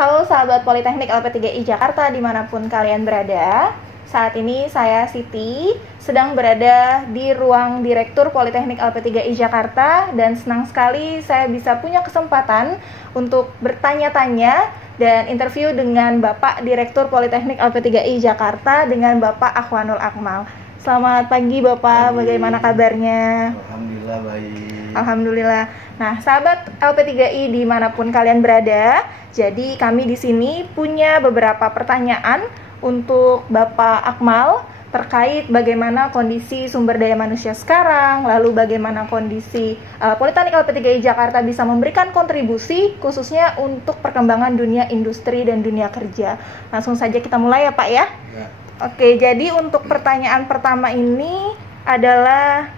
Halo sahabat Politeknik LP3I Jakarta dimanapun kalian berada. Saat ini saya Siti sedang berada di ruang Direktur Politeknik LP3I Jakarta dan senang sekali saya bisa punya kesempatan untuk bertanya-tanya dan interview dengan Bapak Direktur Politeknik LP3I Jakarta dengan Bapak Akhwanul Akmal. Selamat pagi Bapak, bagaimana kabarnya? Alhamdulillah baik. Alhamdulillah. Nah, sahabat LP3I dimanapun kalian berada, jadi kami di sini punya beberapa pertanyaan untuk Bapak Akmal terkait bagaimana kondisi sumber daya manusia sekarang, lalu bagaimana kondisi Politeknik LP3I Jakarta bisa memberikan kontribusi khususnya untuk perkembangan dunia industri dan dunia kerja. Langsung saja kita mulai ya Pak ya. Ya. Oke, jadi untuk pertanyaan pertama ini adalah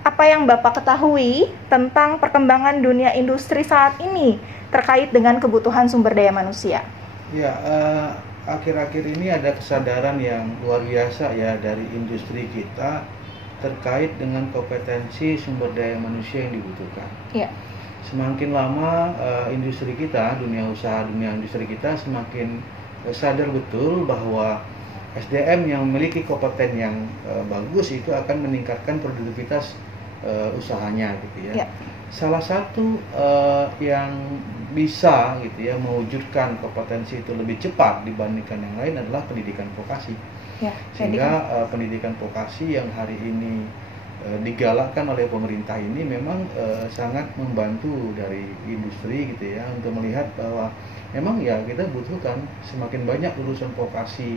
apa yang Bapak ketahui tentang perkembangan dunia industri saat ini terkait dengan kebutuhan sumber daya manusia? Ya, akhir-akhir ini ada kesadaran yang luar biasa ya dari industri kita terkait dengan kompetensi sumber daya manusia yang dibutuhkan. Ya. Semakin lama industri kita, dunia usaha, dunia industri kita semakin sadar betul bahwa SDM yang memiliki kompeten yang bagus itu akan meningkatkan produktivitas usahanya gitu ya. Salah satu yang bisa gitu ya mewujudkan kompetensi itu lebih cepat dibandingkan yang lain adalah pendidikan vokasi. Sehingga pendidikan vokasi yang hari ini digalakkan oleh pemerintah ini memang sangat membantu dari industri gitu ya untuk melihat bahwa memang ya kita butuhkan semakin banyak lulusan vokasi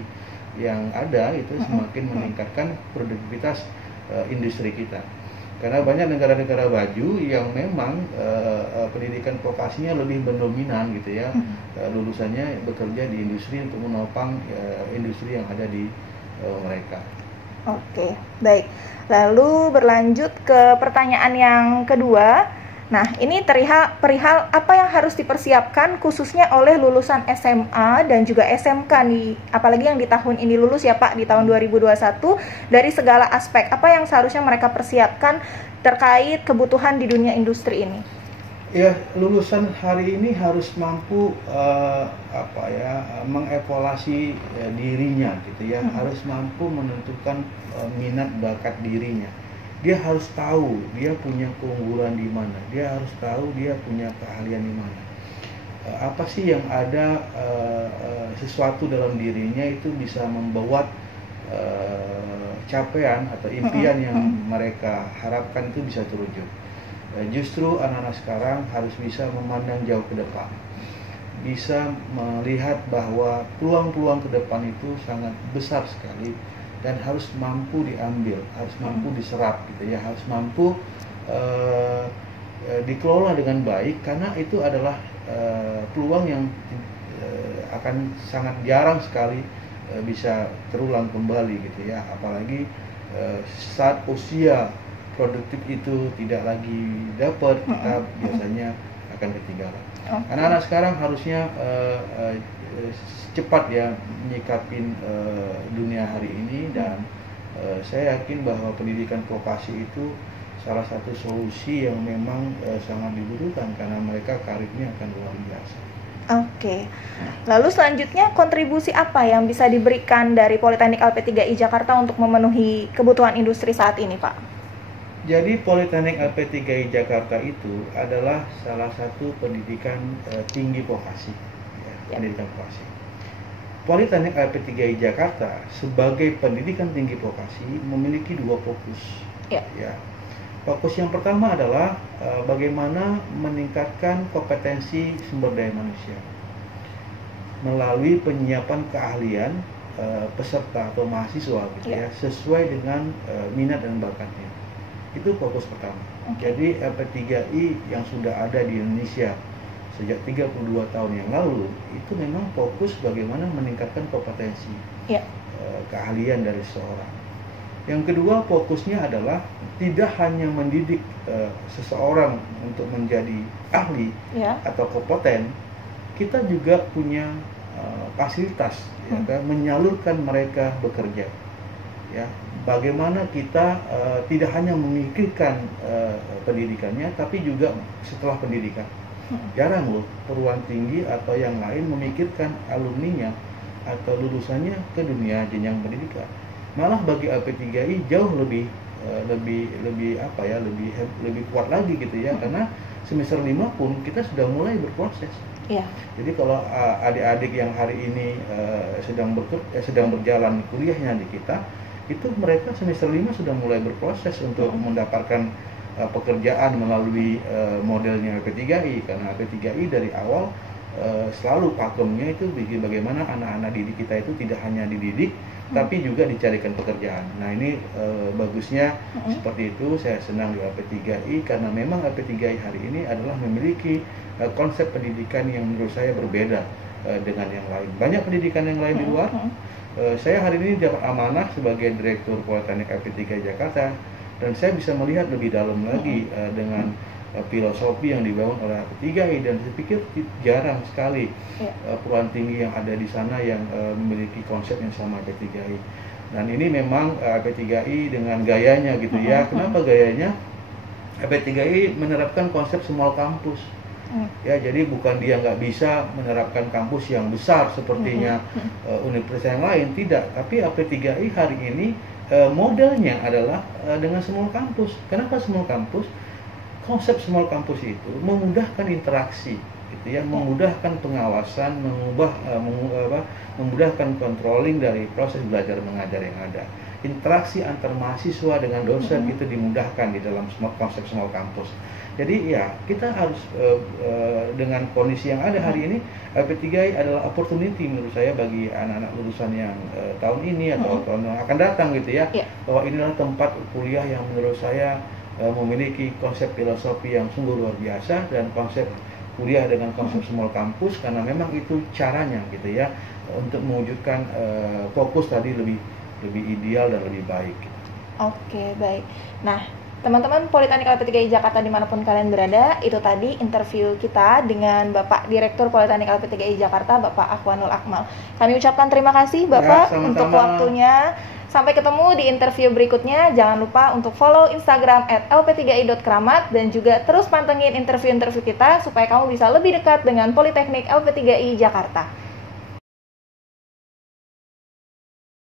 yang ada itu semakin meningkatkan produktivitas industri kita. Karena banyak negara-negara maju yang memang pendidikan vokasinya lebih mendominan gitu ya, lulusannya bekerja di industri untuk menopang industri yang ada di mereka. Oke, baik. Lalu berlanjut ke pertanyaan yang kedua. Nah, ini perihal apa yang harus dipersiapkan khususnya oleh lulusan SMA dan juga SMK nih, apalagi yang di tahun ini lulus ya Pak, di tahun 2021, dari segala aspek, apa yang seharusnya mereka persiapkan terkait kebutuhan di dunia industri ini? Ya, lulusan hari ini harus mampu mengevaluasi dirinya gitu ya, harus mampu menentukan minat bakat dirinya. Dia harus tahu dia punya keunggulan di mana, dia harus tahu dia punya keahlian di mana. Apa sih yang ada sesuatu dalam dirinya itu bisa membuat capaian atau impian yang mereka harapkan itu bisa terwujud. Justru anak-anak sekarang harus bisa memandang jauh ke depan, bisa melihat bahwa peluang-peluang ke depan itu sangat besar sekali dan harus mampu diambil, harus mampu diserap gitu ya, harus mampu dikelola dengan baik karena itu adalah peluang yang akan sangat jarang sekali bisa terulang kembali gitu ya, apalagi saat usia produktif itu tidak lagi dapat, kita biasanya akan ketinggalan. Anak-anak sekarang harusnya cepat ya menyikapin dunia hari ini dan saya yakin bahwa pendidikan vokasi itu salah satu solusi yang memang sangat dibutuhkan karena mereka karirnya akan luar biasa. Oke. Lalu selanjutnya kontribusi apa yang bisa diberikan dari Politeknik LP3I Jakarta untuk memenuhi kebutuhan industri saat ini, Pak? Jadi Politeknik LP3I Jakarta itu adalah salah satu pendidikan tinggi vokasi, ya, pendidikan vokasi. Politeknik LP3I Jakarta sebagai pendidikan tinggi vokasi memiliki dua fokus. Ya. Fokus yang pertama adalah bagaimana meningkatkan kompetensi sumber daya manusia melalui penyiapan keahlian peserta atau mahasiswa gitu ya, sesuai dengan minat dan bakatnya. Itu fokus pertama. Jadi LP3I yang sudah ada di Indonesia sejak 32 tahun yang lalu itu memang fokus bagaimana meningkatkan kompetensi keahlian dari seseorang. Yang kedua fokusnya adalah tidak hanya mendidik seseorang untuk menjadi ahli atau kompeten, kita juga punya fasilitas ya, kan, menyalurkan mereka bekerja. Ya, bagaimana kita tidak hanya memikirkan pendidikannya, tapi juga setelah pendidikan. Jarang loh perguruan tinggi atau yang lain memikirkan alumninya atau lulusannya ke dunia jenjang pendidikan. Malah bagi LP3I jauh lebih lebih kuat lagi gitu ya, karena semester 5 pun kita sudah mulai berproses. Iya. Jadi kalau adik-adik yang hari ini sedang berjalan kuliahnya di kita, itu mereka semester 5 sudah mulai berproses untuk mendapatkan pekerjaan melalui modelnya LP3I, karena LP3I dari awal selalu pakemnya itu bagaimana anak-anak didik kita itu tidak hanya dididik tapi juga dicarikan pekerjaan. Nah ini bagusnya seperti itu. Saya senang di LP3I karena memang LP3I hari ini adalah memiliki konsep pendidikan yang menurut saya berbeda dengan yang lain. Banyak pendidikan yang lain di luar. Saya hari ini dapat amanah sebagai Direktur Politeknik LP3I Jakarta, dan saya bisa melihat lebih dalam lagi dengan filosofi yang dibangun oleh LP3I, dan saya pikir jarang sekali perguruan tinggi yang ada di sana yang memiliki konsep yang sama LP3I. Dan ini memang LP3I dengan gayanya gitu ya. Kenapa gayanya? LP3I menerapkan konsep small campus. Ya, jadi bukan dia nggak bisa menerapkan kampus yang besar sepertinya universitas yang lain, tidak. Tapi LP3I hari ini modelnya adalah dengan small campus. Kenapa small campus? Konsep small campus itu memudahkan interaksi, gitu ya, memudahkan pengawasan, memudahkan controlling dari proses belajar mengajar yang ada. Interaksi antar mahasiswa dengan dosen itu dimudahkan di dalam konsep small campus. Jadi ya kita harus dengan kondisi yang ada hari ini, LP3I adalah opportunity menurut saya bagi anak-anak lulusan yang tahun ini atau tahun yang akan datang gitu ya, bahwa inilah tempat kuliah yang menurut saya memiliki konsep filosofi yang sungguh luar biasa, dan konsep kuliah dengan konsep small campus, karena memang itu caranya gitu ya untuk mewujudkan fokus tadi lebih ideal dan lebih baik. Oke, baik. Nah, teman-teman Politeknik LP3I Jakarta dimanapun kalian berada, itu tadi interview kita dengan Bapak Direktur Politeknik LP3I Jakarta, Bapak Akhwanul Akmal. Kami ucapkan terima kasih Bapak untuk waktunya. Sampai ketemu di interview berikutnya. Jangan lupa untuk follow Instagram @lp3i.kramat dan juga terus pantengin interview-interview kita supaya kamu bisa lebih dekat dengan Politeknik LP3I Jakarta.